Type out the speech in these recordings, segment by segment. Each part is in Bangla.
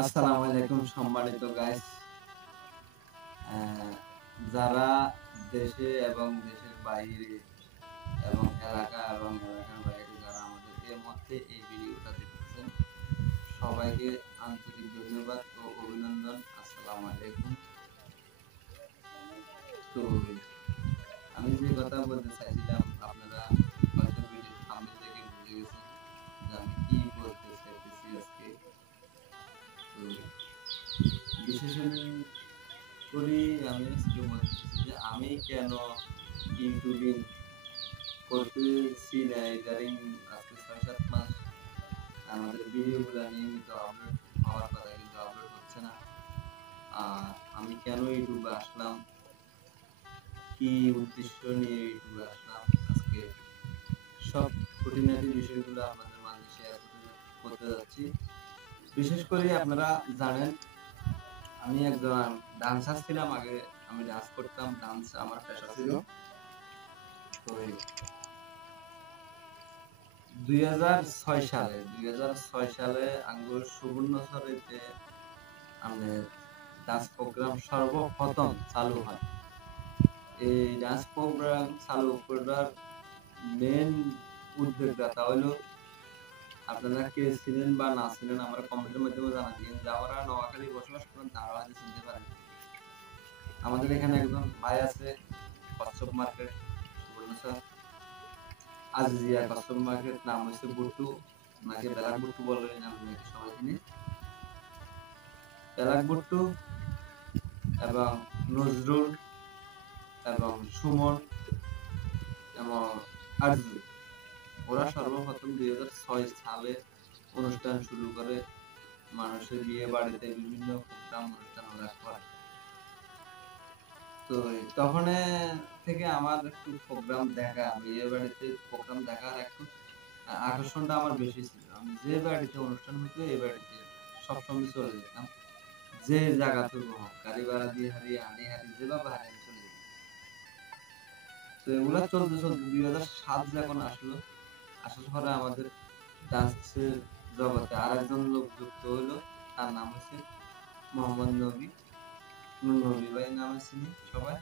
আসসালামু আলাইকুম সম্মানিত গাইস। যারা দেশে এবং দেশের বাইরে এবং এলাকা এবং এলাকার বাইরে যারা আমাদের এই মুহূর্তে এই ভিডিওটা দেখতেছেন, সবাইকে আন্তরিক ধন্যবাদ ও অভিনন্দন। আসসালামু আলাইকুম। তো আমি যে কথা বলতে চাইছিলাম, আপনারা হয়তো ভিডিও থাম্বনেল দেখে বুঝে গেছেন যে আমি কি বলতে চাইতেছি আজকে। তো বিশেষ করি আমি আজকে বলতেছি যে আমি কেন ইউটিউবিং করতেছি না ইদারিং আজকে ৬-৭ মাস আমাদের ভিডিওগুলো নিয়মিত আপলোড হওয়ার কথা কিন্তু আপলোড হচ্ছে না। আর আমি কেন ইউটিউবে আসলাম, কি উদ্দেশ্য নিয়ে ইউটিউবে আসলাম, আজকে সব খুঁটিনাটি বিষয়গুলো আপনাদের মাঝে শেয়ার করতে যাচ্ছি। বিশেষ করে আপনারা জানেন আমি একজন ডান্সার ছিলাম। আগে আমি ডান্স করতাম, ডান্স আমার পেশা ছিল। তো ২০০৬ সালে আঙ্গুর সুবর্ণচরেতে আমাদের ডান্স প্রোগ্রাম সর্বপ্রথম চালু হয়। এই ডান্স প্রোগ্রাম চালু করার মেন উদ্যোগদাতা হলো, আপনারা কে ছিলেন বা না ছিলেন আমার কমেন্টের মাধ্যমে জানান দিন। যারা নোয়াখালী বসবাস করেন তারা হয়তো চিনতে পারেন। আমাদের এখানে একজন ভাই আছে, কচ্ছপ মার্কেট সুবর্ণচর, আজিজিয়া কচ্ছপ মার্কেট, নাম হচ্ছে বুট্টু, নাকি বেলাক বুট্টু বলে নাম নাকি সবাই চিনি। বেলাক বুট্টু এবং নজরুল এবং সুমন এবং আরজু, ওরা সর্বপ্রথম ২০০৬ সালে অনুষ্ঠান শুরু করে। মানুষের বিয়ে বাড়িতে বিভিন্ন প্রোগ্রাম অনুষ্ঠান ওরা করে। তো তখন থেকে আমার একটু প্রোগ্রাম দেখা, বিয়ে বাড়িতে প্রোগ্রাম দেখার একটু আকর্ষণটা আমার বেশি ছিল। আমি যে বাড়িতে অনুষ্ঠান হতো এই বাড়িতে সবসময় চলে যেতাম, যে জায়গা থেকে হোক, গাড়ি ভাড়া দিয়ে হারিয়ে যেভাবে হারিয়ে চলে যেতাম। তো এগুলা চলতে চলতে ২০০৭ যখন আসলো, আসার পরে আমাদের ডান্সের জগতে আরেকজন লোক যুক্ত হলো। তার নাম হচ্ছে মোহাম্মদ নবী, নবী ভাই নামে চিনি সবাই।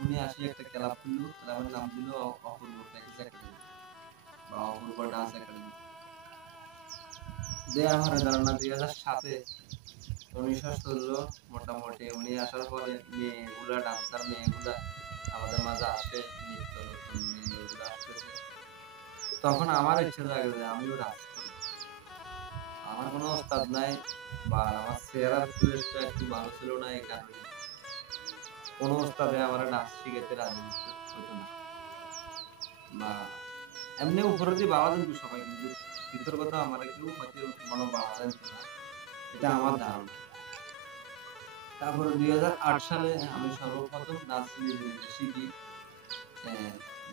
উনি আসি একটা ক্লাব খুললো, ক্লাবের নাম দিল অপূর্ব প্র্যাকটিস একাডেমি বা অপূর্ব ডান্স একাডেমি। দেয়া হয় ধারণা ২০০৭-এ ১৯১৬ মোটামুটি উনি আসার পরে মেয়েগুলা, ডান্সার মেয়েগুলা আমাদের মাঝে আসে, নিত্য নতুন মেয়েগুলো আসতেছে। তখন আমার ইচ্ছে জাগে যে আমিও ডান্স করি। আমার কোনো ওস্তাদ নাই বা আমার চেহারার চয়েসটা একটু ভালো ছিল না, এই কারণে কোনো ওস্তাদে আমার ডান্স শিখাইতে রাজি হতো না। বা এমনি উপরে দিয়ে বাবা জানতো সবাই, কিন্তু ভিতর কথা আমার কেউ হয়তো মনে বাবা জানতো না, এটা আমার ধারণা। তারপরে ২০০৮ সালে আমি সর্বপ্রথম ডান্স নিজে নিজে শিখি,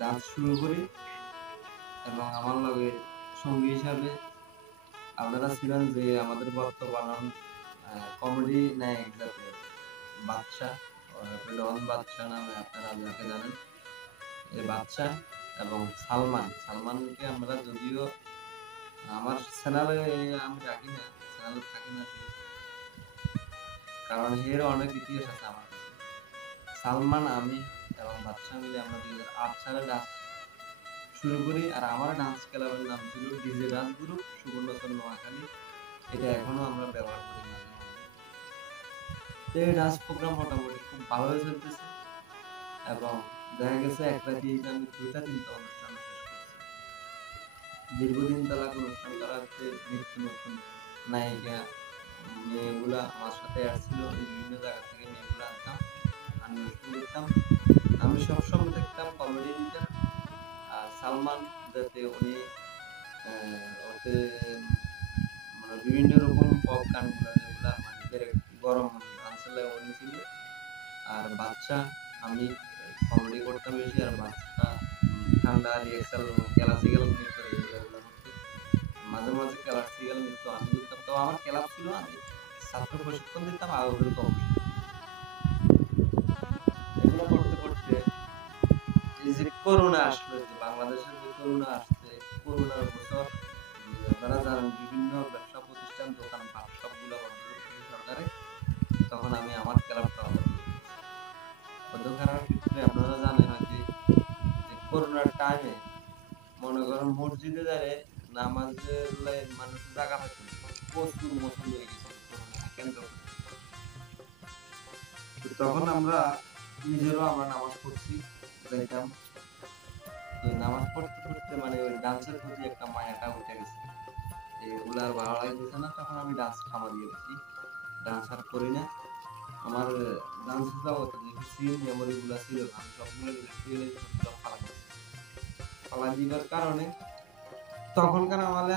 ডান্স শুরু করি এবং আমার লগে সঙ্গী হিসাবে আপনারা ছিলেন যে আমাদের বর্তমান কমেডি নায়ক জাতীয় বাদশা, ডন বাদশা নামে আপনারা যাকে জানেন, এই বাদশা এবং সালমানকে আমরা যদিও আমার চ্যানেলে আমি রাখি না, চ্যানেলে থাকি না সে, কারণ এর অনেক ইতিহাস আছে আমার কাছে। সালমান, আমি এবং বাদশা মিলে আমরা ২০০৮ সালে ডান্স শুরু করি। আর আমার ডান্স ক্লাবের নাম ছিল DJ dance group Subarnachar Noakhali. এটা এখনো আমরা ব্যবহার করি মাঝে মাঝে। তো এই ডান্স প্রোগ্রাম মোটামুটি খুব ভালোই চলতেছে এবং দেখা গেছে এক রাতে আমি ২টা-৩টা অনুষ্ঠান শেষ করছি। দীর্ঘদিন তালাক অনুষ্ঠান করাতে নিত্য নতুন নায়িকা মেয়েগুলা আমার সাথে আসছিল, বিভিন্ন জায়গা থেকে মেয়েগুলা আনতাম, আমি অনুষ্ঠান করতাম। আমি সবসময় দেখতাম কমেডি দিতে। আর সালমান যাতে উনি ওতে মানে বিভিন্ন রকম পপ গানগুলা যেগুলা মানুষদের গরম আনসার উনি ছিল। আর বাচ্চা, আমি কমেডি করতাম বেশি, আর বাচ্চা ঠান্ডা রিয়েকশন ক্লাসিক্যাল নৃত্য যেগুলো এগুলো করতো। মাঝে মাঝে ক্লাসিক্যাল নৃত্য আমি করতাম। তো আমার ক্লাব ছিল, আমি ছাত্র প্রশিক্ষণ দিতাম আউটডোর কম্পিটিশন। এগুলো করতে করতে এই যে করোনা আসলো, যে বাংলাদেশের যে করোনা আসছে, করোনার বছর আপনারা জানেন বিভিন্ন ব্যবসা প্রতিষ্ঠান দোকানপাট সবগুলো বন্ধ করে দিয়েছে। তখন আমি আমার ক্লাবটা খারাপ ক্ষেত্রে আপনারা জানেন হয়তো যে করোনার টাইমে মনে করেন মসজিদে দাঁড়িয়ে নামাজের মানুষের জায়গা পাইতো না, প্রচুর মুসল্লি হয়ে গেছিল করোনাকে কেন্দ্র করে। তো তখন আমরা নিজেরও আমরা নামাজ পড়ছি, যাইতাম। তো নামাজ পড়তে পড়তে মানে ওই ডান্সের প্রতি একটা মায়াটা উঠে গেছে, এগুলো আর ভালো লাগতেছে না। তখন আমি ডান্স থামা দিয়ে দিচ্ছি, ডান্স আর করি না। আমার ডান্সের জগতে যে সিএম মেমোরি গুলো ছিল আমি সবগুলো সবগুলো ফালা দিবার কারণে তখনকার আমলে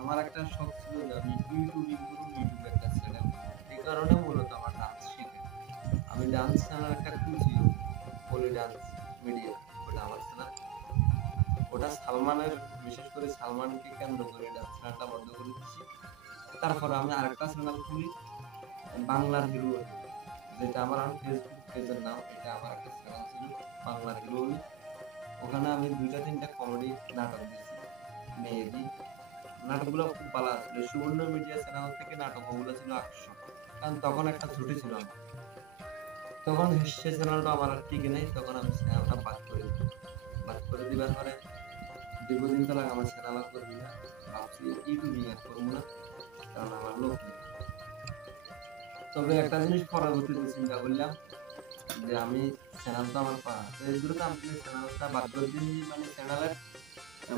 আমার একটা শখ ছিল যে আমি ইউটিউবিং করব, ইউটিউবে একটা চ্যানেল। এই কারণে মূলত আমার ডান্স শিখে আমি ডান্স চ্যানেল একটা খুলছি, পলি ডান্স মিডিয়া, ওটা আমার চ্যানেল। ওটা সালমানের, বিশেষ করে সালমানকে কেন্দ্র করে ডান্স চ্যানেলটা বন্ধ করে দিচ্ছি। তারপর আমি আরেকটা চ্যানেল খুলি, বাংলার হিরো, যেটা আমার ফেসবুক পেজের নাম। এটা আমার একটা চ্যানেল ছিল, বাংলার হিরো। ওখানে আমি 2-3টা কমেডি নাটক দিয়েছি, মেয়েদি নাটকগুলো খুব ভালো আসলে। সুবর্ণ মিডিয়া চ্যানেল থেকে নাটকগুলো ছিল আকর্ষণ, কারণ তখন একটা ছুটি ছিল আমার। তখন সে চ্যানেলটা আমার আর টিকে নেই, তখন আমি চ্যানেলটা বাদ করে দিবার পরে দীর্ঘদিন তো আমার চ্যানেল করবি না, ভাবছি ইউটিউবিং আর করবো না, কারণ আমার লোক নেই। তবে একটা জিনিস পরবর্তীতে চিন্তা করলাম যে আমি চ্যানেল তো আমার পাওয়া, তো এই দ্রুত আমি চ্যানেলটা বাদ করে দিই। মানে চ্যানেলের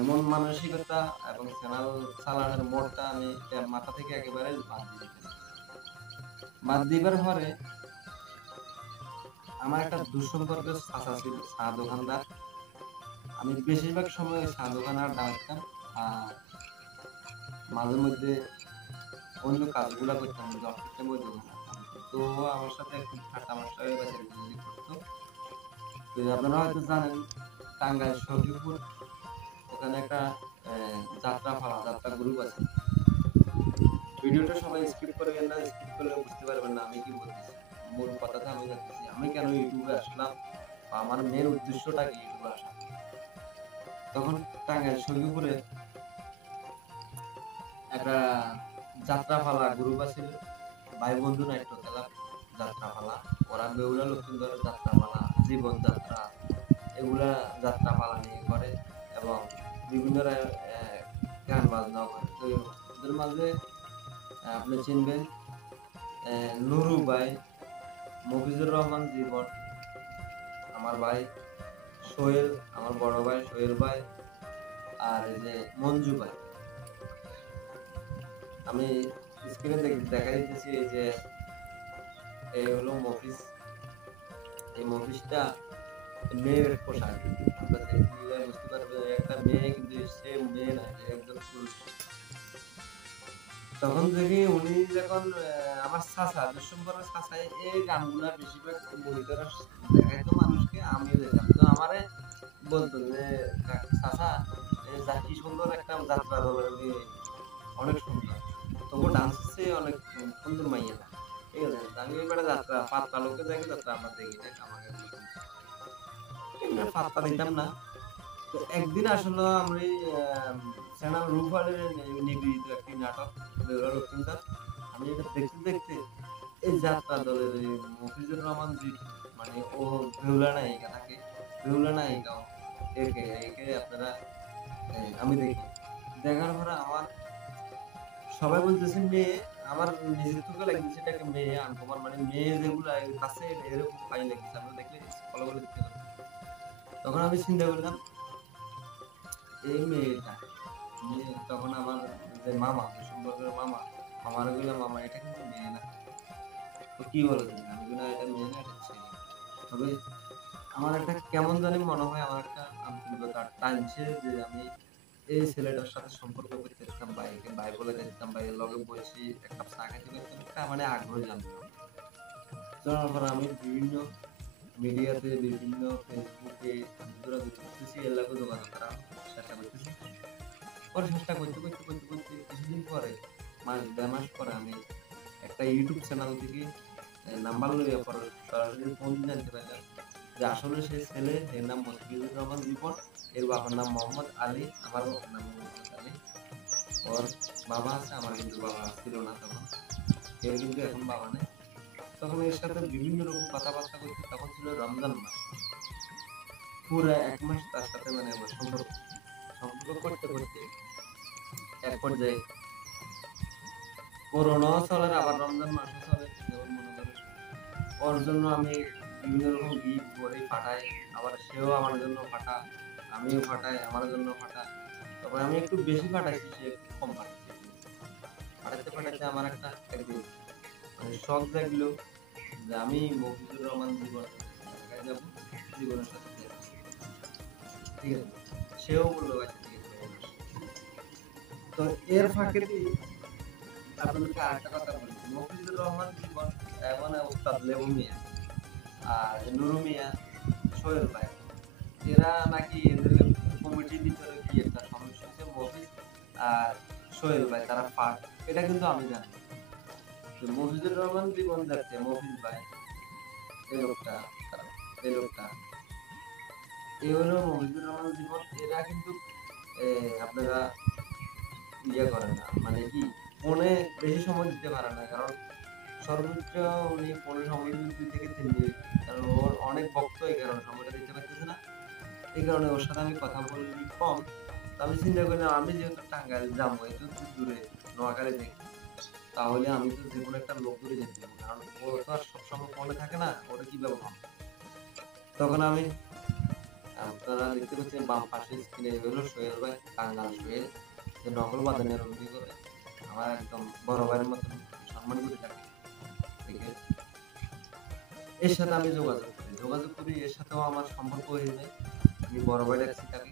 মন মানসিকতা এবং চ্যানেল চালানোর মোডটা আমি মাথা থেকে একেবারে বাদ দিবার পরে আমার একটা দুঃসম্পর্কের চাচা ছিল, চা দোকানদার। আমি বেশিরভাগ সময় চা দোকানে আড্ডা মারতাম, আর মাঝে মধ্যে অন্য কাজগুলা করতাম, জব করতাম ওই দোকানে। তো আমার সাথে একটু ঠাট্টা মাস্টার করতো। তো আপনারা হয়তো জানেন টাঙ্গাইল সখীপুর, ওখানে একটা যাত্রা গ্রুপ আছে। ভিডিওটা সবাই স্কিপ করবেন না, স্কিপ করলে বুঝতে পারবেন না আমি কি বলতেছি। মূল কথাটা আমি যাচ্ছি, আমি কেন ইউটিউবে আসলাম বা আমার মেন উদ্দেশ্যটা কি ইউটিউবে আসা। তখন টাঙ্গাইল সখীপুরে একটা যাত্রাপালা গ্রুপ আছে, ভাই বন্ধু নাট্য খেলা যাত্রাপালা। ওরা বেউলা লক্ষ্মীন্দরের যাত্রাপালা, জীবন যাত্রা, এগুলা যাত্রাপালা নিয়ে করে এবং বিভিন্ন গান বাজনা করে। তো ওদের মাঝে আপনি চিনবেন নুরু ভাই, মফিজুর রহমান জীবন, আমার ভাই সোহেল, আমার বড় ভাই সোহেল ভাই, আর এই যে মঞ্জু ভাই। আমি স্ক্রিনে দেখা দিতেছি এই যে এই হলো মফিজ। এই মফিজটা মেয়ের পোশাক, আমরা দেখলে বুঝতে পারবে একটা মেয়ে, কিন্তু সে মেয়ে না, একজন পুরুষ। তখন থেকে উনি যখন আমার চাচা দুঃসম্পর্কের চাচাই এই গানগুলা বেশিরভাগ মনিটরে দেখাইতো মানুষকে, আমিও দেখতাম। তো আমারে বলতো যে চাচা কি সুন্দর একটা যাত্রা দলের মেয়ে, অনেক সুন্দর, তবু ডান্স হচ্ছে অনেক সুন্দর মাইয়া না, ঠিক আছে। আমি এবারে যাত্রা পাত্তা লোকে দেখে যাত্রা আমরা দেখি না, আমাকে পাত্তা দিতাম না। তো একদিন আসলে আমি চ্যানেল রূপবাড়ির নিবেদিত একটি নাটক বেউলা লক্ষ্মীন্দর, আমি এটা দেখতে দেখতে এই যাত্রা দলের মফিজুর রহমান জি, মানে ও বেউলা নায়িকা থাকে, বেউলা নায়িকা একে একে আপনারা আমি দেখি। দেখার পরে আমার সবাই বলতেছে মেয়ে, আমার নিজের চোখে লাগতেছে এটাকে মেয়ে আনকমন, মানে মেয়ে যেগুলো কাছে এরকম ফাইন লাগতেছে, আমরা দেখলে ফলো করে দেখতে পারি। তখন আমি চিন্তা করলাম এই মেয়েটা, তখন আমার যে মামা, সম্পর্কের মামা, মামার বললাম মামা এটা কিন্তু মেয়ে না। তো কি বলো তুমি? আমি বললাম এটা মেয়ে না, এটা ছেলে। তবে আমার একটা কেমন জানি মনে হয়, আমার একটা আন্তরিকতা টানছে যে আমি এই ছেলেটার সাথে সম্পর্ক করতে চাইতাম, ভাইকে ভাই বলে দেখতাম, ভাইয়ের লগে বসি একটা চা খেতে পারতাম, একটা মানে আগ্রহ জানতাম। তারপর আমি বিভিন্ন মিডিয়াতে, বিভিন্ন ফেসবুকে যোগাযোগ করতেছি, এলাকায় যোগাযোগ করার চেষ্টা করতেছি। পরে চেষ্টা করতে করতে করতে করতে কিছুদিন পরে, মাস 1.5 মাস পরে আমি একটা ইউটিউব চ্যানেল থেকে নাম্বার লইয়া পরে সরাসরি ফোন জানতে পারলাম যে আসলে সে ছেলে, এর নাম মফিজুর রহমান জীবন, এর বাবার নাম মোহাম্মদ আলী, আমার বাবার নাম মোহাম্মদ আলী। ওর বাবা আছে, আমার কিন্তু বাবা ছিল না তখন, এর কিন্তু এখন বাবা নেই। তখন এর সাথে বিভিন্ন রকম কথাবার্তা করছি। তখন ছিল রমজান মাস, পুরো 1 মাস তার সাথে মানে আমার সম্পর্ক সম্পর্ক করতে করতে এক পর্যায়ে করোনাও চলে, আবার রমজান মাসও চলে। যেমন মনে করেন ওর জন্য আমি বিভিন্ন রকম গিফট বড়ি পাঠাই, আবার সেও আমার জন্য পাঠায়, আমিও পাঠাই আমার জন্য পাঠায়। তবে আমি একটু বেশি পাঠাইছি, সে একটু কম পাঠাইছে। পাঠাতে পাঠাতে আমার একটা একদিন মানে শখ জাগলো যে আমি মফিজুর রহমান জীবন ঢাকায় যাবো, জীবনের সাথে দেখা করবো। ঠিক আছে, সেও বললো আচ্ছা ঠিক আছে ভাই, তো এর ফাঁকে আপনাদেরকে আরেকটা কথা বলি, মফিজুর রহমান জীবন এমন উস্তাদ লেবু মিয়া আর নুরু মিয়া, সোহেল ভাই, এরা নাকি এদের কমিটির ভিতরে কি একটা সমস্যা হয়েছে, মফিজ আর সোহেল ভাই তারা ফাট, এটা কিন্তু আমি জানি। তো মফিজুর রহমান জীবন যাচ্ছে মফিজ ভাই, এই লোকটা এই লোকটা এই হলো মফিজুর রহমান জীবন। এরা কিন্তু আপনারা ইয়ে করে না, মানে কি ফোনে বেশি সময় দিতে পারে না, কারণ সর্বোচ্চ উনি ফোনে সময় দিতে 2 থেকে 3 মিনিট, কারণ ওর অনেক ভক্ত, এই কারণে সময়টা দিতে পারতেছে না। এই কারণে ওর সাথে আমি কথা বলি কম। তো আমি চিন্তা করলাম আমি যেহেতু টাঙ্গাইল যাবো একটু দূরে নোয়াখালী থেকে, তাহলে আমি তো যে কোনো একটা লোক ধরে যেতে পারবো, কারণ ও তো আর সবসময় ফোনে থাকে না, ওটা কিভাবে পাবো। তখন আমি, আপনারা দেখতে পাচ্ছেন বাম পাশে স্ক্রিনে হলো সোহেল ভাই, টাঙ্গাল সোহেল, যে নকল বাদানের রুগী করে আমার একদম বড় ভাইয়ের মতন সম্মান করে থাকে। ঠিক আছে, এর সাথে আমি যোগাযোগ করি, এর সাথেও আমার সম্পর্ক হয়ে যায়। আমি বড় ভাই ডাকছি তাকে,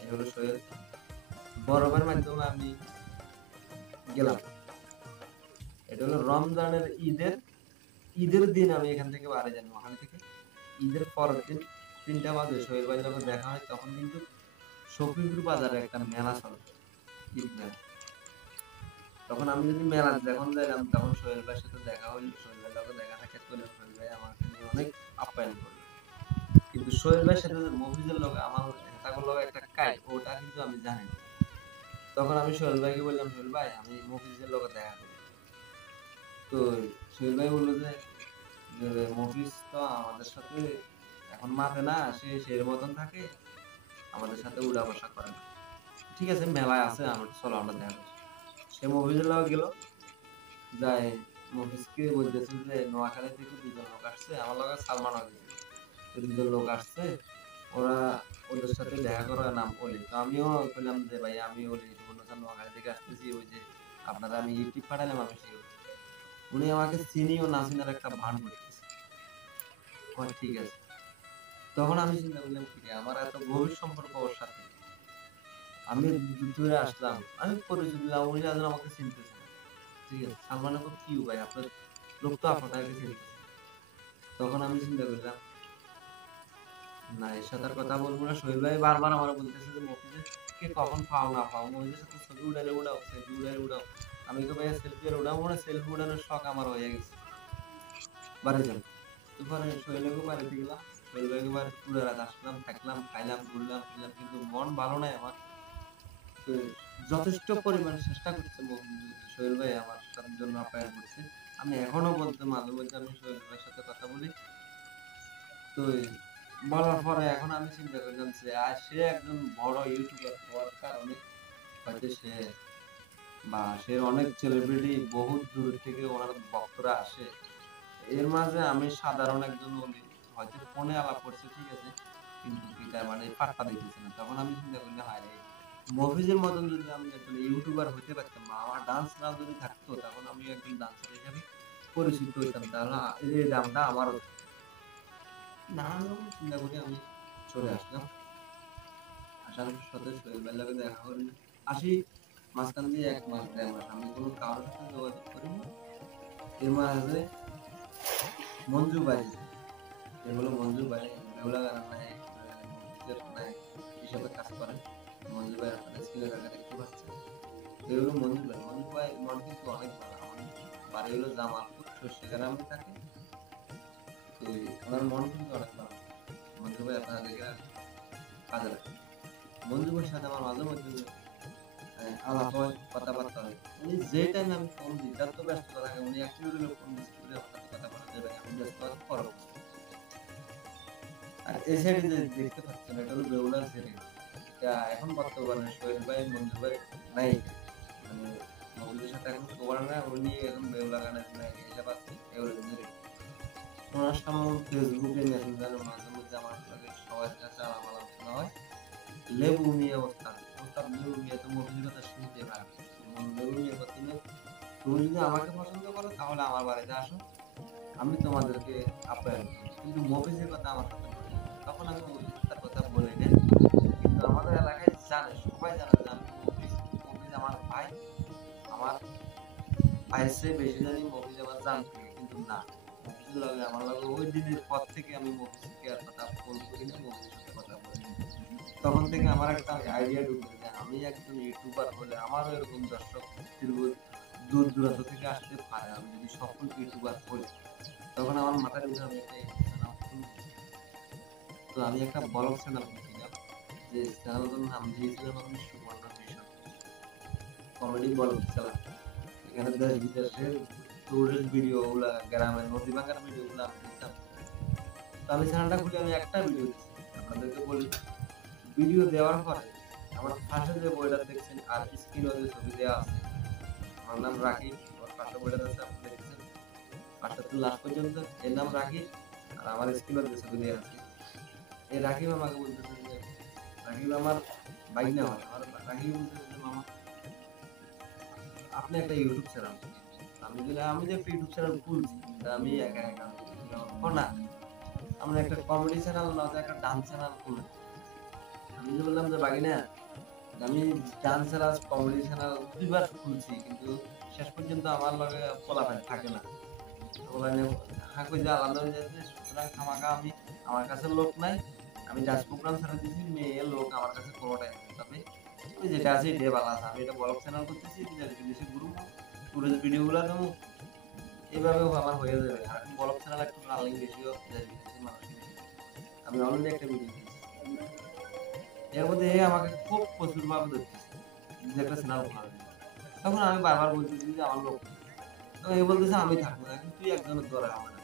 এই হলো সোহেল। বড় ভাইয়ের মাধ্যমে আমি গেলাম, এটা হলো রমজানের ঈদের দিন আমি এখান থেকে বাড়ি যাই ওখান থেকে। ঈদের পরের দিন 3টা বাজে সোহেল ভাইয়ের যখন দেখা হয়, তখন কিন্তু শফিপুর বাজারে একটা মেলা চলে, ঈদ মেলা। তখন আমি যদি মেলা যখন যাইলাম, তখন সোহেল ভাইয়ের সাথে দেখা হইল, সোহেল ভাইয়ের লগে দেখা সাক্ষাৎ করলাম, সোহেল ভাই আমাকে নিয়ে অনেক আপ্যায়ন করলো। কিন্তু সোহেল ভাইয়ের সাথে মফিজের লগে আমার তাদের লগে একটা কাইট, ওটা কিন্তু আমি জানি না। তখন আমি সোহেল ভাইকে বললাম, সোহেল ভাই আমি মফিজের লগে দেখা করি। তো সোহেল ভাই বললো যে মফিজ তো আমাদের সাথে এখন মাঠে না, সে সের মতন থাকে, আমাদের সাথে উড়া বসা করে না। ঠিক আছে, মেলায় আছে, আমরা চলো আমরা দেখা করছি। সে মফিজের লগে গেল, যাই মফিজকে বলতেছে যে নোয়াখালী থেকে 2জন লোক আসছে, আমার লগে সালমান গেছে, 2জন লোক আসছে, ওরা ওদের সাথে দেখা করার নাম বলি। তো আমিও বললাম যে ভাই আমি বলি নোয়াখালী থেকে আসতেছি, ওই যে আপনারা আমি ইউটিউব পাঠালাম, আমি সেই উনি আমাকে চিনিও না চিনার একটা ভান করতেছে। ঠিক আছে, তখন আমি চিন্তা করলাম কি আমার এত গভীর সম্পর্ক ওর সাথে, আমি দূরে আসলাম, আমি পরিচয় দিলাম, উনি আজ আমাকে চিনতেছে না। ঠিক আছে, সালমান কি ভাই আপনার লোক তো আপনাকে চিনতেছে। তখন আমি চিন্তা করলাম না, এর সাথে আর কথা বলবো না। সোহেল ভাই বারবার আমার বলতেছে যে মফিজে কে কখন পাও না পাও, মফিজের সাথে ছবি উড়ালে উড়াও, সেলফি উড়ালে উড়াও। আমি তো ভাই সেলফি আর উড়াবো না, সেলফি উড়ানোর শখ আমার হয়ে গেছে। বাড়ি যান, তারপরে সোহেলকে বাড়িতে গেলাম, সোহেল ভাইকে বাড়ি পুরো রাত আসলাম, থাকলাম, খাইলাম, ঘুরলাম ফিরলাম, কিন্তু মন ভালো নাই আমার। তো যথেষ্ট পরিমাণ চেষ্টা করছে সোহেল ভাই আমার সাথে জন্য আপ্যায়ন করছে। আমি এখনো বলতে মাঝে মধ্যে আমি সোহেল ভাইয়ের সাথে কথা বলি। তো বলার পরে এখন আমি চিন্তা করলাম যে সে একজন বড় ইউটিউবার হওয়ার কারণে হয়তো সে অনেক সেলিব্রিটি বহুত দূর থেকে ওনার ভক্তরা আসে, এর মাঝে আমি সাধারণ একজন বলি, হয়তো ফোনে আলাপ করছে ঠিক আছে, কিন্তু এটা মানে পাত্তা দিতেছে না। তখন আমি চিন্তা করলাম হায় রে, মফিজের মতন যদি আমি একজন ইউটিউবার হতে পারতাম, বা আমার ডান্স না যদি থাকতো, তখন আমি একজন ডান্সার হিসেবে পরিচিত হইতাম, তাহলে এই দামটা আমারও থাকতো। নানান রকম চিন্তা করে আমি চলে আসলাম। আসার সাথে সোহেল ভাইয়ের লগে দেখা করি, আসি, মাঝখান দিয়ে 1 মাস 1.5 মাস আমি কোনো কারোর সাথে যোগাযোগ করিনি। এর মাঝে মঞ্জু ভাই, এগুলো মঞ্জু ভাই বেহুলা গান নাই নাই হিসেবে কাজ করেন। মঞ্জু ভাই আপনাদের স্ক্রিনে দেখা দেখতে পাচ্ছেন, এগুলো মঞ্জু ভাই মন কিন্তু অনেক ভালো। আমার বাড়ি হলো জামালপুর সর্ষেগ্রামে থাকে। তো ওনার মন কিন্তু অনেক ভালো। মঞ্জু ভাই আপনারা দেখে কাজে রাখেন। মঞ্জু ভাইয়ের সাথে আমার মাঝে মধ্যে আলাপ হয়, কথাবার্তা হয়। উনি যে টাইমে আমি ফোন দিই তার তো ব্যস্ততা থাকে, উনি ১ মিনিট হলেও ফোন রিসিভ করে আমার সাথে কথা বলা যাবে, আমি ব্যস্ত আছি পরে। আর এই সাইডে যে দেখতে পাচ্ছেন এটা হলো বেহুলার জেরিন, এটা এখন বর্তমানে সোহেল ভাই, মঞ্জুর ভাই নাই, মানে মফিজের সাথে এখন শো করে না, উনি এখন বেহুলা গানের হিসাব আছে বেহুলার জেরিন। ওনার সামনে ফেসবুকে মেসেঞ্জারে মাঝে মধ্যে আমার সাথে সবার কাছে আলাপ আলোচনা হয়। লেবু মিয়া ওস্তাদ, ওস্তাদ লেবু মিয়া তো মফিজের কথা শুনতে পারে। লেবু মিয়া কথা, তুমি যদি আমাকে পছন্দ করো তাহলে আমার বাড়িতে আসো, আমি তোমাদেরকে আপ্যায়ন করব, কিন্তু মফিজের কথা আমার সাথে বলো না। তখন আমি তার কথা বলি না, কিন্তু আমাদের এলাকায় জানে, সবাই জানে যে আমি মফিজ, মফিজ আমার ভাই, আমার ভাইয়ের চেয়ে বেশি জানি মফিজ আমার জান প্রিয়, কিন্তু না, মফিজের লগে আমার লগে ওই দিনের পর থেকে আমি মফিজকে আর কথা ফোন করি না, মফিজের সাথে কথা বলি না। তখন থেকে আমার একটা আইডিয়া ঢুকছে যে আমি একজন ইউটিউবার হলে আমারও এরকম দর্শক দীর্ঘ দূর দূরান্ত থেকে আসতে পারে, আমি যদি সফল ইউটিউবার হই। তখন আমার মাথার ভিতরে আমি একটা ইউটিউব চ্যানেল খুলব। তো আমি একটা ব্লগ চ্যানেল খুলছিলাম, যে চ্যানেলটার নাম দিয়েছিলাম আমি সুবর্ণ মিশন, কমেডি ব্লগ চ্যানেল। এখানে দেশ বিদেশের ট্যুরিস্ট ভিডিও গুলা, গ্রামের নদী ভাঙার ভিডিও গুলা আমি দিতাম। তো আমি চ্যানেলটা খুলে আমি একটা ভিডিও দিচ্ছি, আপনাদেরকে বলি, ভিডিও দেওয়ার পরে আমার পাশে যে বইটা দেখছেন আর স্ক্রিনে যে ছবি দেওয়া আছে, আমার নাম রাকিব, আমার পাশে বইটা আছে আপনি দেখছেন, পাশে তো লাস্ট পর্যন্ত এর নাম রাকিব, আর আমার স্ক্রিনে যে ছবি দেওয়া আছে, এই রাকিব আমাকে বলতেছে যে, রাকিব আমার বাইক না হয়, আমার রাকিব বলতেছে যে মামা আপনি একটা ইউটিউব চ্যানেল, আমি বললাম আমি যে একটা ইউটিউব চ্যানেল খুলছি আমি একা একা না, আমরা একটা কমেডি চ্যানেল না, একটা ডান্স চ্যানেল খুলবো। আমি যে বললাম যে বাগিনা, আমি ডান্স চ্যানেল কমেডি চ্যানেল দুইবার খুলছি, কিন্তু শেষ পর্যন্ত আমার লগে পোলাপান থাকে না, পোলাপানে হ্যাঁ কই যে আলাদা হয়ে যাচ্ছে, সুতরাং খামাখা আমি, আমার কাছে লোক নাই, আমি ডান্স প্রোগ্রাম ছেড়ে দিয়েছি, মেয়ে লোক আমার কাছে কোনোটাই নেই, তবে ওই যেটা আছে এটাই ভালো আছে, আমি এটা ব্লগ চ্যানেল করতেছি, দেশ বিদেশে ঘুরবো, টুরিস্ট ভিডিও গুলো দেবো, এভাবেও আমার হয়ে যাবে। আর এখন ব্লগ চ্যানেল একটু রানিং বেশিও, দেশ বিদেশের মানুষ বেশি। আমি অলরেডি একটা ভিডিও দিয়েছি, এর মধ্যে এ আমাকে খুব প্রচুর ভাবে ধরতেছে যে একটা চ্যানেল খোলা যায়। তখন আমি বারবার বলতেছি যে আমার লোক নেই। তো এ বলতেছে আমি থাকবো না, কিন্তু তুই একজনের দরে হবে না।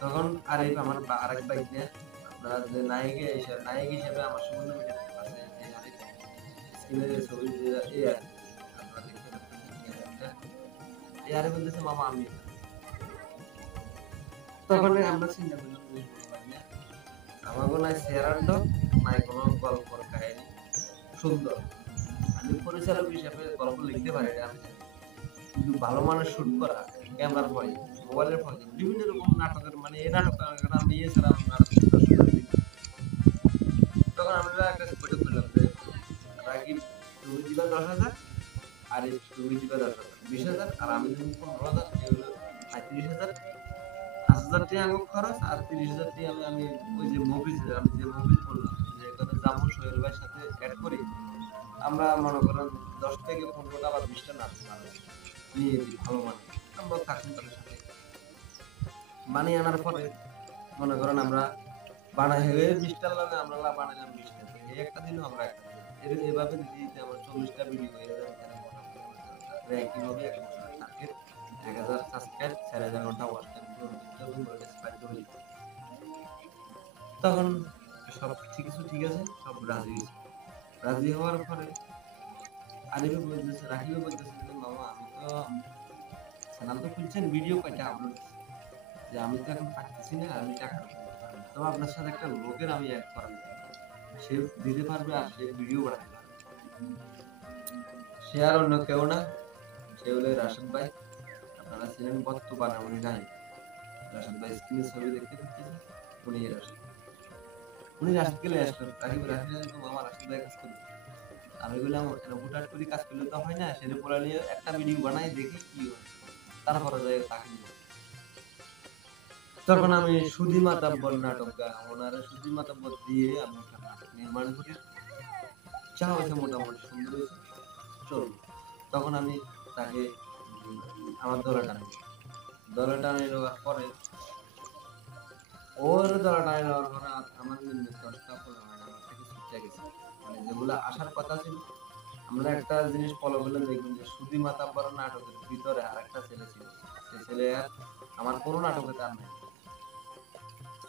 তখন আরেক আমার আরেক বাইক নিয়ে, আপনারা যে নায়িকা হিসেবে, নায়ক হিসেবে আমার সুবর্ণ মিডিয়ার আছে যে আরেক স্ক্রিনে যে ছবি যে এই আর আপনারা দেখতে পাচ্ছেন এই আরেকটা, এই আরেক বলতেছে মামা আমি থাকবো। তখন আমরা চিন্তা করলাম যে ভাই না, আমাকে নাই সেরান্ড, নাই কোনো গল্পর কাহিনী সুন্দর, আমি পরিচালক হিসেবে গল্প লিখতে পারি না আমি জানি। কিন্তু ভালো মানের শুট করা, ক্যামেরার প্রয়োজন, মোবাইলের প্রয়োজন, বিভিন্ন রকম নাটকের, মানে এই নাটক আমি এছাড়া নাটক দর্শকদের দিই না। তখন আমরা একটা বৈঠক করলাম যে রাকিব তুমি দিবা 10,000, আর তুমি দিবা 10,000, 20,000, আর আমি দিব 15,000, এই হলো 35,000, 5,000 টাকা আমার খরচ, আর 30,000 টাকা আমি ওই যে মুভিজ, আমি যে মুভিজ বললাম যে এখানে জামু সোহেল ভাইয়ের সাথে অ্যাড করি, আমরা মনে করেন 10 থেকে 15টা বা 20টা নাচ নিয়ে দিই ভালো মানে, আমরা থাকুন তাদের সাথে বানিয়ে আনার পরে মনে করেন আমরা বানাই হয়ে 20টার লাগে আমরা বানাইলাম 20টা, এই একটা দিনও আমরা একটা দিন এভাবে দিতে দিতে আমার 40টা ভিডিও হয়ে যায়, এখানে মোটামুটি র্যাঙ্কিং হবে 1 বছরের টার্গেট 1,000 সাবস্ক্রাইব, 4,000 ঘন্টা ওয়াচ টাইম পূরণ করতে হবে, মনিটাইজ হয়ে যেতে। তখন সব কিছু ঠিক আছে, সব রাজি হয়েছে। রাজি হওয়ার পরে আরিফে বলতেছে, রাকিবে বলতেছে যে মামা আমি তো চ্যানেল তো খুলছেন, ভিডিও কয়টা আপলোড দিচ্ছি, যে আমি তো এখন পাচ্ছি না, আমি টাকা দিতে পারবো না, তবে আপনার সাথে একটা লোকের আমি অ্যাড করা দিতে পারবো, সে দিতে পারবে আর সে ভিডিও বানাতে পারবে, সে আর অন্য কেউ না, সে হলো রাশেদ ভাই, আপনারা ছিলেন বর্তমানে উনি নাই, রাশেদ ভাই স্ক্রিনে ছবি দেখতে পাচ্ছেন, উনি রাশেদ, উনি রাশেদকে নিয়ে আসলেন, রাকিব রাশেদ তো মামা রাশেদ ভাই কাজ করবে, আমি বললাম হুটহাট করে কাজ করলে তো হয় না, সেটা পড়া নিয়ে একটা ভিডিও বানাই দেখি কি হয়, তারপরে যাই তাকে দিব। তখন আমি সুধি মাতাব্বর নাটক ওনারে সুধি মাতাব্বর দিয়ে আমি একটা নাটক নির্মাণ করি, যা হয়েছে মোটামুটি সুন্দর হয়েছে, চলবে। তখন আমি তাকে আমার দলে টানে নেওয়ার পরে, ওর দলে টানে নেওয়ার পরে আমার 10টা 15টা আমার থেকে ছুটে গেছে, মানে যেগুলো আসার কথা ছিল আমরা একটা জিনিস ফলো করলে দেখবেন যে সুধী মাতাব্বর নাটকের ভিতরে আরেকটা ছেলে ছিল, সে ছেলে আর আমার কোনো নাটকে তার নাই,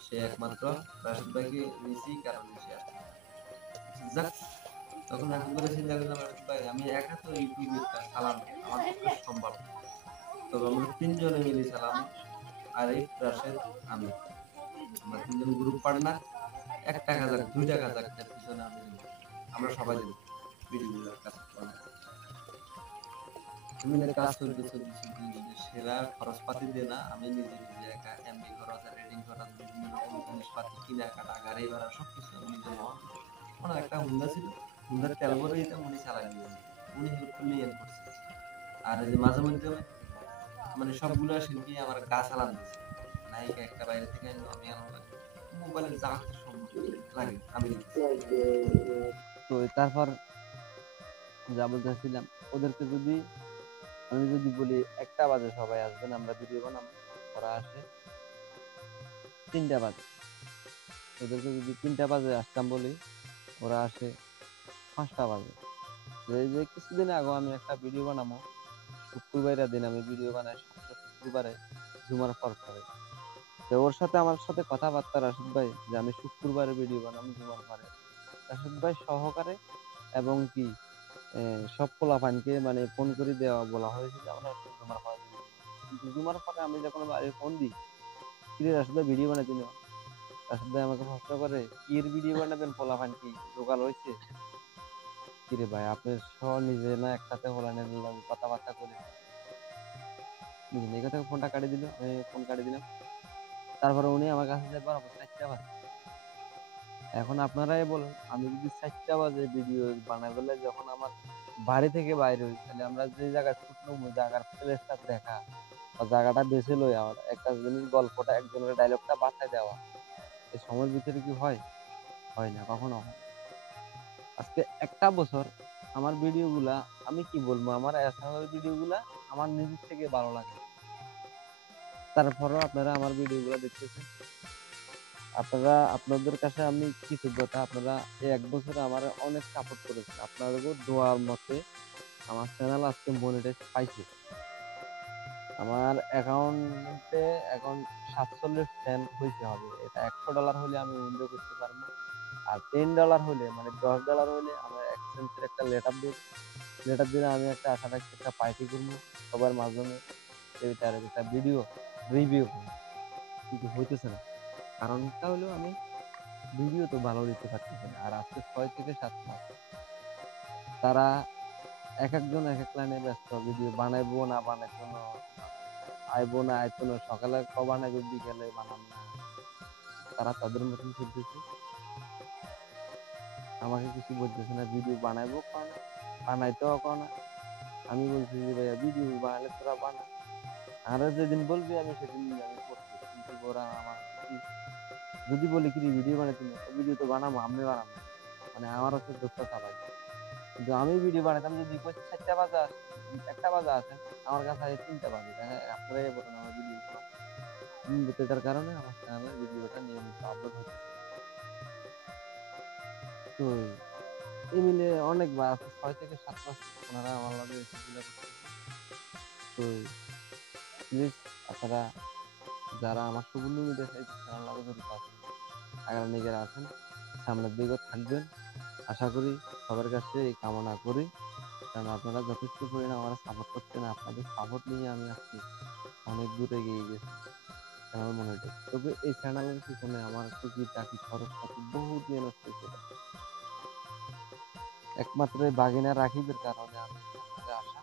সে একমাত্র রাশেদ ভাইকে নিয়েছি কারণে সে আসছে। যাক, তখন রাশেদ ভাই চিন্তা করলাম, রাশেদ ভাই আমি একা তো ইউটিউবে চালানো আমার পক্ষে সম্ভব না, তবে আমরা তিনজনে মিলে চালাম, আরিফ, রাশেদ, আমি, আমরা তিনজন গ্রুপ পার্টনার, 1 টাকা যাক 2 টাকা যাক এর পিছনে আমি দেব, আমরা সবাই দেব ভিডিওগুলোর কাজ বানাই। তুমি না কাজ করতে সেরা খরচপাতি দিয়ে না, আমি নিজে নিজে একা এমবি খরচ, রেডিং খরচ, বিভিন্ন রকম জিনিসপাতি কেনাকাটা, গাড়ি ভাড়া সবকিছু আমি নিজে বহন করি। ওনার একটা হুন্ডা ছিল, হুন্ডার তেল ভরে দিতাম, উনি চালাই দিয়েছে, উনি হেল্প করলে এন করছে। আর এই যে মাঝে মধ্যে মানে সবগুলা শিল্পী আমার গা চালান দিয়েছে, নায়িকা একটা বাইরে থেকে আনলো, আমি আনলো লাগে, মোবাইলে যা সম্ভব লাগে আমি দিতেছি। তো তারপর যা বলতেছিলাম, ওদেরকে যদি আমি যদি বলি 1টা বাজে সবাই আসবেন আমরা ভিডিও বানাবো, ওরা আসে 3টা বাজে। ওদেরকে যদি 3টা বাজে আসতাম বলি, ওরা আসে 5টা বাজে। এই যে কিছুদিন আগে আমি একটা ভিডিও বানাবো, শুক্রবারের দিন আমি ভিডিও বানাই, শুক্রবারে জুমার পর পরে। তো ওর সাথে আমার সাথে কথাবার্তা রাশিদ ভাই যে আমি শুক্রবারে ভিডিও বানাবো জুমার পরে, রাশিদ ভাই সহকারে এবং কি সব পোলাপানকে মানে ফোন করে দেওয়া বলা হয়েছে যে আমরা জুমার পরে ভিডিও বানাবো। কিন্তু জুমার পরে আমি যখন বাড়ি ফোন দিই, কিরে রাশিদ ভাই ভিডিও বানাই দিন, রাশিদ ভাই আমাকে প্রশ্ন করে কি এর ভিডিও বানাবেন, পোলাপান কি জোগাড় হয়েছে? কিরে ভাই আপনি সহ নিজে না একসাথে হলেন কথাবার্তা করে বুঝলেন, এই কথা ফোনটা কাটিয়ে দিল, আমি ফোন কাটিয়ে দিলাম। তারপরে উনি আমার কাছে যে বরাবর 4টা বাজে। এখন আপনারাই বলেন, আমি যদি 4টা বাজে ভিডিও বানাই ফেলে যখন আমার বাড়ি থেকে বাইরে হই, তাহলে আমরা যে জায়গায় শুট নেবো, জায়গার প্লেসটা দেখা বা জায়গাটা বেছে লই, আমার একটা জিনিস গল্পটা একজনের ডায়লগটা বাসায় দেওয়া, এই সময়ের ভিতরে কি হয়? হয় না, কখনো হয় না। আজকে 1টা বছর আমার ভিডিওগুলা, আমি কি বলবো, আমার এসামের ভিডিওগুলা আমার নিজের থেকে ভালো লাগে, তারপরেও আপনারা আমার ভিডিওগুলো দেখতেছেন। আপনারা, আপনাদের কাছে আমি কৃতজ্ঞতা, আপনারা এই 1 বছরে আমার অনেক সাপোর্ট করেছেন, আপনাদের দোয়ার মতে আমার চ্যানেল আজকে মনিটাইজ পাইছে। আমার অ্যাকাউন্টে এখন 47 সেন্ট হয়েছে হবে, এটা $100 হলে আমি উইন্ডো করতে পারবো। আর $10 হলে মানে $10 হলে আমার এক্সচেঞ্জের একটা লেটার দেবে, লেটার দিলে আমি একটা আশা রাখছি একটা পার্টি করবো সবার মাধ্যমে, এইটার একটা ভিডিও রিভিউ করবো। কিন্তু হইতেছে না, কারণটা হলো আমি ভিডিও তো ভালো দিতে পারতেছি না। আর আজকে 6 থেকে 7 মাস তারা এক একজন এক এক লাইনে ব্যস্ত, ভিডিও বানাইবো না বানাইতো না, আইবো না আইতো না, সকালে বানাইবে বিকেলে বানাম না, তারা তাদের মতন চলতেছে, আমাকে কিছু বলতেছে না, ভিডিও বানাইবো কারণ বানাইতেও কারণ আমি বলছি যে ভাইয়া ভিডিও বানালে তোরা বানা, আর যেদিন বলবি আমি সেদিন আমি করছি, কিন্তু ওরা আমার যদি বলি কি ভিডিও বানাইতে না, ভিডিও তো বানাবো আমি বানাবো, মানে আমার হচ্ছে দক্ষতা ভাই। কিন্তু আমি ভিডিও বানাইতাম যদি 4টা বাজে আসে, 1টা বাজে আসেন আমার কাছে আগে 3টা বাজে, আপনারাই বলেন আমার ভিডিও তার কারণে আমার চ্যানেলের ভিডিওটা নিয়মিত আপলোড হচ্ছে। তো এই মিলে অনেক বার আছে, 6 থেকে 7 মাস ওনারা আমার লগে এগুলো করতেছে। তো প্লিজ আপনারা যারা আমার সুবর্ণ মিডিয়া চ্যানেল লগে জড়িত আছেন, আগামী নিজেরা আছেন, সামনের দিকেও থাকবেন, আশা করি সবার কাছে এই কামনা করি। কারণ আপনারা যথেষ্ট পরিমাণে আমার সাপোর্ট করছেন, আপনাদের সাপোর্ট নিয়ে আমি আজকে অনেক দূর এগিয়ে গেছি চ্যানেল মনিটাইজ। তবে এই চ্যানেলের পিছনে আমার টুকিটাকি খরচপাতি বহুত মেহনত হয়েছে, একমাত্র এই বাগিনা রাকিবের কারণে আমি চ্যানেলে আসা,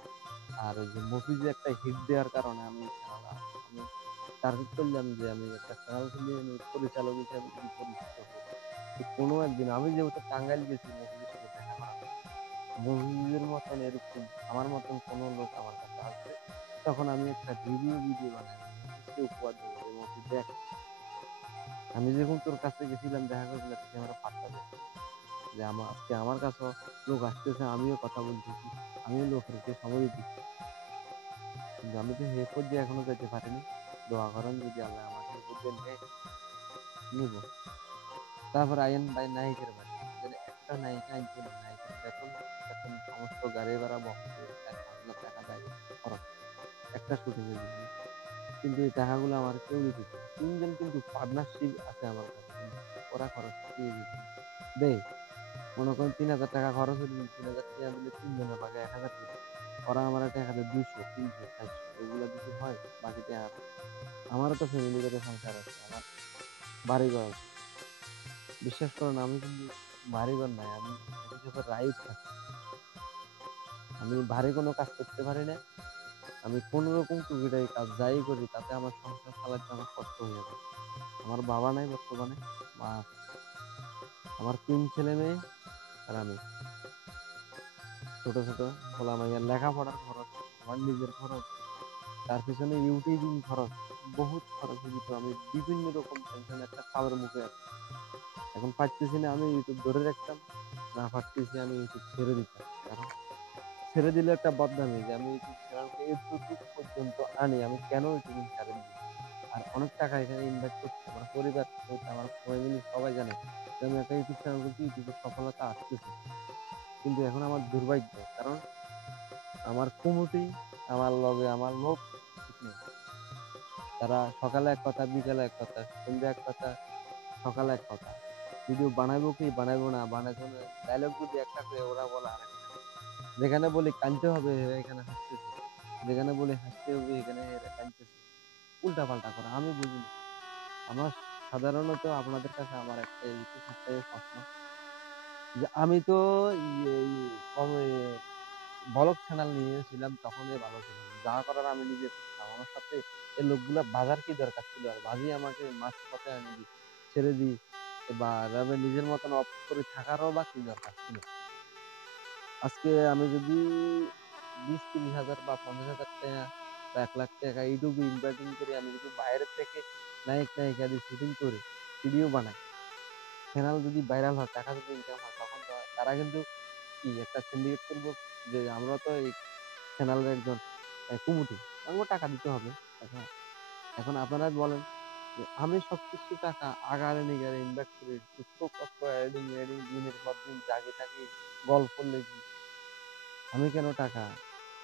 আর ওই যে মফিজে একটা হিট দেওয়ার কারণে আমি চ্যানেলে আসা। আমি টার্গেট করলাম যে আমি একটা চ্যানেল খুলে আমি পরিচালক হিসেবে যদি পরিচিত হই, তো কোনো একদিন আমি যেহেতু টাঙ্গাইল গেছি মফিজের সাথে দেখা করার জন্য, মফিজের মতন এরকম আমার মতন কোনো লোক আমার কাছে আসবে, তখন আমি একটা রিভিউ ভিডিও বানাই মফিজকে উপহার দেবো যে মফিজ দেখ, আমি যখন তোর কাছে গেছিলাম দেখা করেছিলাম তুই আমার পাত্তা দে, যে আমার আজকে আমার কাছে লোক আসতেছে, আমিও কথা বলতেছি, আমিও লোককে সময় দিতেছি, কিন্তু আমি তো হে পর্যায়ে এখনো যেতে পারিনি। দোয়া করেন যদি আল্লাহ আমাকে হে পর্যায়ে নেয়, নিব। তারপর আইন ভাই নায়িকার বাড়ি, একটা নায়িকা আনছিল, নায়িকার বেতন বেতন সমস্ত গাড়ি ভাড়া বহন করে 4-5 লাখ টাকা দেয় খরচ একটা শুটিং এর জন্য। কিন্তু এই টাকাগুলো আমার কেউ দিতেছে না। ৩ জন কিন্তু পার্টনারশিপ আছে আমার কাছে, কিন্তু ওরা খরচ দিয়ে দিতেছে না। দেয়, মনে করেন ৩,০০০ টাকা খরচ হইলো, ৩,০০০ টাকা দিলে ৩ জনের ভাগে ১,০০০ করে। ওরা আমারে টাকা দেয় ২০০, ৩০০, ৪০০, এগুলা দিতে হয়, বাকি টাকা আছে। আমারও তো ফ্যামিলিগত সংসার আছে, আমার বাড়িঘর আছে। বিশ্বাস করেন আমি কিন্তু বাড়িঘর নাই, আমি এক হিসাবে রাইত থাকি। আমি ভারী কোনো কাজ করতে পারি না। আমি কোনরকম টুকিটাকি কাজ যাই করি তাতে আমার সংসার চালাতে আমার কষ্ট হয়ে যায়। আমার বাবা নাই বর্তমানে, মা আছে। আমার ৩ ছেলে মেয়ে আর আমি। ছোট ছোট পোলামাইয়ার লেখাপড়ার খরচ, আমার নিজের খরচ, তার পিছনে ইউটিউবিং খরচ, বহুত খরচের ভিতরে আমি বিভিন্ন রকম টেনশন, একটা চাপের মুখে আছি। এখন পারতেছি না আমি ইউটিউব ধরে রাখতাম, না পারতেছি আমি ইউটিউব ছেড়ে দিতাম। কারণ ছেড়ে দিলে একটা বদনামি যে আমি ইউটিউব চ্যানেলকে এতটুক পর্যন্ত আনি, আমি কেন ইউটিউব ছেড়ে দিব? আর অনেক টাকা এখানে ইনভেস্ট করছি। আমার পরিবার হইতে আমার ফ্যামিলি সবাই জানে যে আমি একটা ইউটিউব চ্যানেল করছি, ইউটিউবের সফলতা আসতেছে। কিন্তু এখন আমার দুর্ভাগ্য, কারণ আমার কমিটি আমার লগে আমার লোক ঠিক নেই। তারা সকালে এক কথা, বিকালে এক কথা, সন্ধ্যা এক কথা, সকালে এক কথা। ভিডিও বানাইবো কি বানাইবো না, বানাইবো না, ডায়লগ যদি একটা করে ওরা বলে আরেকটা। যেখানে বলি কানতে হবে এরা এখানে হাসতেছে, যেখানে বলি হাসতে হবে এখানে এরা কানতেছে। উল্টা পাল্টা করে আমি বুঝি না। আমার সাধারণত আপনাদের কাছে আমার একটা রিকোয়েস্ট, একটাই প্রশ্ন, যে আমি তো এই ব্লগ চ্যানেল নিয়েছিলাম, তখনই ভালো ছিল, যা করার আমি নিজে করতাম। আমার সাথে এই লোকগুলা বাজার কি দরকার ছিল? আর বাজি আমাকে মাঝ পথে আনি দি ছেড়ে দিই, বা এভাবে নিজের মতন অফ করে থাকারও বা কি দরকার ছিল? আজকে আমি যদি 20-30 হাজার বা 50,000 টাকা বা 1 লাখ টাকা ইউটিউবে ইনভাইটিং করে আমি যদি বাইরের থেকে নায়ক নায়িকা দিয়ে শুটিং করে ভিডিও বানাই, চ্যানেল যদি ভাইরাল হয়, টাকা যদি ইনকাম হয়, তখন তো তারা কিন্তু কি একটা সিন্ডিকেট করবো যে আমরা তো এই চ্যানেলের একজন কমিটি, আমাকে টাকা দিতে হবে। এখন এখন আপনারা বলেন যে আমি সবকিছু টাকা আগারে নিগারে ইনভেস্ট করে দুঃখ কষ্ট এডিং এডিং দিনের পর দিন জাগে থাকি, গল্প লেখি, আমি কেন টাকা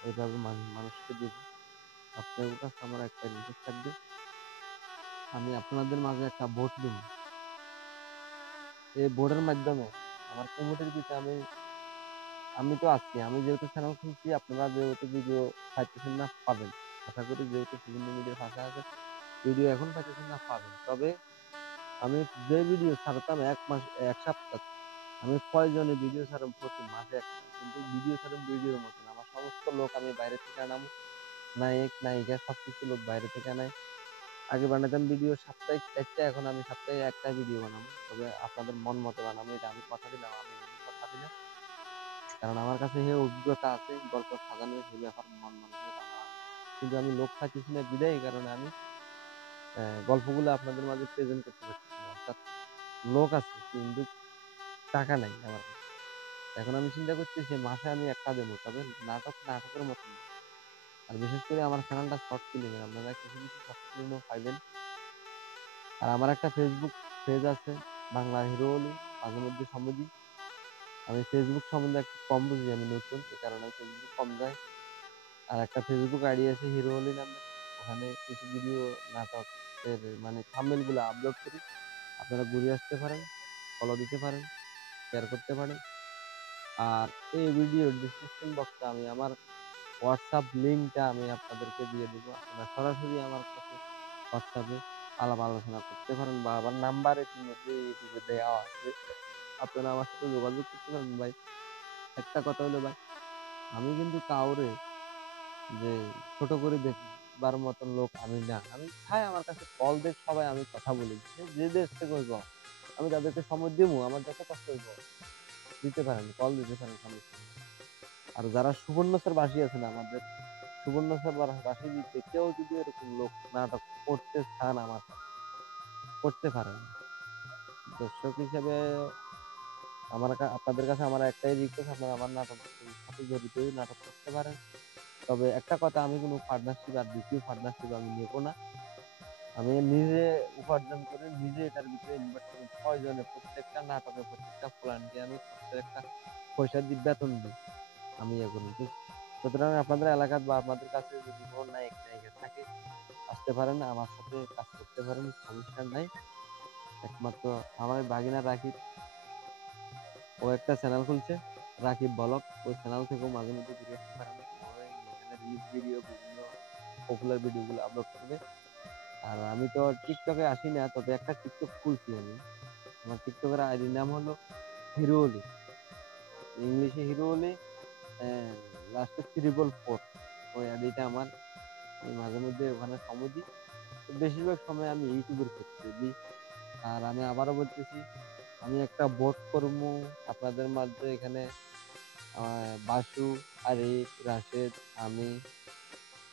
এভাবে মানুষকে দিব? আপনাদের কাছে আমার একটা রিকোয়েস্ট থাকবে, আমি আপনাদের মাঝে একটা ভোট দিব। এই ভোটের মাধ্যমে আমার কমিটির ভিতরে আমি আমি তো আছি, আমি যেহেতু চ্যানেল খুলছি, আপনারা যেহেতু ভিডিও পাইতেছেন না, পাবেন। আশা করি যেহেতু বিভিন্ন মিডিয়ার ভাষা আছে, ভিডিও এখন পাইতেছেন না, পাবেন। তবে আমি যে ভিডিও ছাড়তাম 1 মাস 1 সপ্তাহ, আমি কয়জনে ভিডিও ছাড়াম প্রতি মাসে একটা, কিন্তু ভিডিও ছাড়াম ভিডিওর মতন। আমার সমস্ত লোক আমি বাইরে থেকে আনাম, নায়ক নায়িকা সবকিছু লোক বাইরে থেকে আনাই। আগে বানাতাম ভিডিও সাপ্তাহিক 4টা, এখন আমি সপ্তাহে একটা ভিডিও বানাবো। তবে আপনাদের মন মতো বানাবো, এটা আমি কথা দিলাম, আমি কথা দিলাম। কারণ আমার কাছে সেই অভিজ্ঞতা আছে, গল্প সাজানোর সেই ব্যাপার মন মানসিকতা আমার আছে। কিন্তু আমি লোক পাইতেছি না বিদায়, এই কারণে আমি গল্পগুলো আপনাদের মাঝে প্রেজেন্ট করতে পারতেছি না। অর্থাৎ লোক আছে কিন্তু টাকা নাই আমার কাছে। এখন আমি চিন্তা করতেছি মাসে আমি একটা দেবো, তবে নাটকের মতন না। আর বিশেষ করে আমার চ্যানেলটা শর্ট ফিল্ম এর, আপনারা কিছু কিছু শর্ট ফিল্মও পাইবেন। আর আমার একটা ফেসবুক পেজ আছে, বাংলা হিরো অলি, মাঝে মধ্যে সমেডি। আমি ফেসবুক সম্বন্ধে একটু কম বুঝি, আমি নতুন, এই কারণে ফেসবুক কম যায়। আর একটা ফেসবুক আইডি আছে হিরো অলি নামে, ওখানে কিছু ভিডিও নাটক এর মানে থাম্বনেল গুলো আপলোড করি। আপনারা ঘুরে আসতে পারেন, ফলো দিতে পারেন, শেয়ার করতে পারেন। আর এই ভিডিওর ডিসক্রিপশন বক্সে আমি আমার হোয়াটসঅ্যাপ লিঙ্কটা আমি আপনাদেরকে দিয়ে দিব। আপনারা সরাসরি আমার কাছে হোয়াটসঅ্যাপে আলাপ আলোচনা করতে পারেন, বা আমার নাম্বার ইতিমধ্যে ইউটিউবে দেওয়া আছে, আপনারা আমার সাথে যোগাযোগ করতে পারেন। ভাই একটা কথা হলো ভাই, আমি কিন্তু কাউরে যে ছোট করে দেখবার মতন লোক আমি না। আমি চাই আমার কাছে কল দেখ সবাই, আমি কথা বলি, যে দেশ থেকে হইব আমি তাদেরকে সময় দিব, আমার যত কষ্ট হইব দিতে পারেন, কল দিতে পারেন, সমস্যা নেই। আর যারা সুবর্ণচর বাসী আছেন, আমাদের সুবর্ণচর বাসী দিতে কেউ যদি এরকম লোক নাটক করতে চান, আমার সাথে করতে পারেন। দর্শক হিসেবে আপনাদের কাছে আমার একটাই রিকোয়েস্ট, আপনারা আমার নাটক সাথে জড়িত হয়ে নাটক করতে পারেন। তবে একটা কথা, আমি কোনো পার্টনারশিপ আর দ্বিতীয় পার্টনারশিপ আমি নেব না। আমি নিজে উপার্জন করে নিজে এটার ভিতরে ইনভেস্ট করি। প্রয়োজনে প্রত্যেকটা নাটকে প্রত্যেকটা প্ল্যানকে আমি প্রত্যেকটা পয়সা দিয়ে বেতন দিই। আমি ইয়ে করবো। সুতরাং আপনাদের এলাকার বা আপনাদের কাছে যদি কোনো নায়ক নায়িকা থাকে আসতে পারেন, আমার সাথে কাজ করতে পারেন, সমস্যা নাই। একমাত্র আমার ভাগিনা রাকিব, ও একটা চ্যানেল খুলছে রাকিব ব্লগ, ওই চ্যানেল থেকেও মাঝে মধ্যে ঘুরে আসতে পারেন। ওই এখানে রিলস ভিডিও, বিভিন্ন পপুলার ভিডিওগুলো আপলোড করবে। আর আমি তো টিকটকে আসি না, তবে একটা টিকটক খুলছি আমি। আমার টিকটকের আইডির নাম হলো হিরো অলি, ইংলিশে হিরো অলি, লাস্টে 444। ওই আইডিটা আমার। আমি মাঝে মধ্যে ওখানে সময় দিই। তো বেশিরভাগ সময় আমি ইউটিউবের ক্ষেত্রে দিই। আর আমি আবারও বলতেছি, আমি একটা বোট করবো আপনাদের মাঝে এখানে। বাসু, আরিফ, রাশেদ, আমি,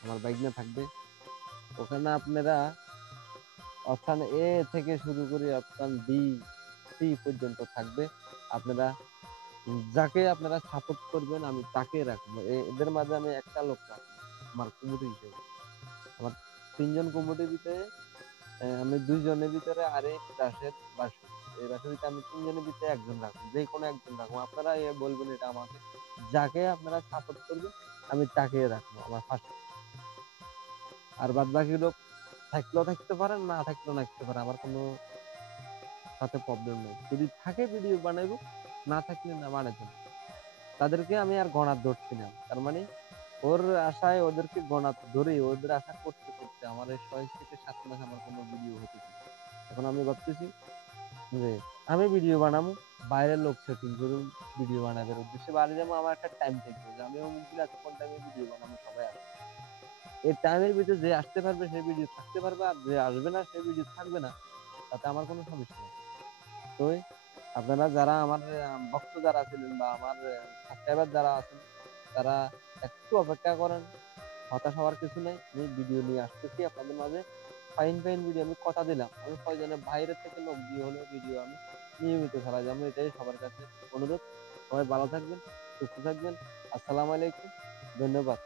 আমার বাইকনা থাকবে ওখানে। আপনারা অপশন এ থেকে শুরু করে অপশন বি, সি পর্যন্ত থাকবে। আপনারা যাকে আপনারা সাপোর্ট করবেন আমি তাকে রাখবো। এদের মাঝে আমি একটা লোক রাখবো আমার কমিটি হিসেবে। আমার 3জন কমিটির ভিতরে আমি 2জনের ভিতরে আরিফ, রাশেদ, বাসু, এই বাসুর ভিতরে আমি 3জনের ভিতরে একজন রাখবো, যে কোনো একজন রাখবো। আপনারা বলবেন এটা আমাকে, যাকে আপনারা সাপোর্ট করবেন আমি তাকে রাখবো আমার ফার্স্ট। আর বাদ বাকি লোক থাকলেও থাকতে পারেন, না থাকলেও থাকতে পারে, আমার কোনো তাতে প্রবলেম নেই। যদি থাকে ভিডিও বানাইবো, না থাকলে না বানাইতে না। তাদেরকে আমি আর গণাত ধরছি না। তার মানে ওর আশায় ওদেরকে গণাত ধরে, ওদের আশা করতে করতে আমার এই 6 থেকে 7 মাস আমার কোনো ভিডিও হতেছে না। এখন আমি ভাবতেছি যে আমি ভিডিও বানাবো, বাইরের লোক সেটিং করুন ভিডিও বানাবার উদ্দেশ্যে বাড়ি যাবো। আমার একটা টাইম থাকবে যে আমি অমুক দিন এতক্ষণ টাইমে ভিডিও বানাবো, সবাই আসবে। এই টাইমের ভিতরে যে আসতে পারবে সে ভিডিও থাকতে পারবে, আর যে আসবে না সে ভিডিও থাকবে না। তাতে আমার কোনো সমস্যা নেই। তো আপনারা যারা আমার ভক্ত যারা ছিলেন বা আমার সাবস্ক্রাইবার যারা আছেন, তারা একটু অপেক্ষা করেন। হতাশ হওয়ার কিছু নাই। আমি ভিডিও নিয়ে আসতেছি আপনাদের মাঝে, ফাইন ফাইন ভিডিও। আমি কথা দিলাম, আমি প্রয়োজনে বাইরে থেকে লোক দিয়ে হলেও ভিডিও আমি নিয়মিত চালাই যাবো। এটাই সবার কাছে অনুরোধ। সবাই ভালো থাকবেন, সুস্থ থাকবেন। আসসালামু আলাইকুম, ধন্যবাদ।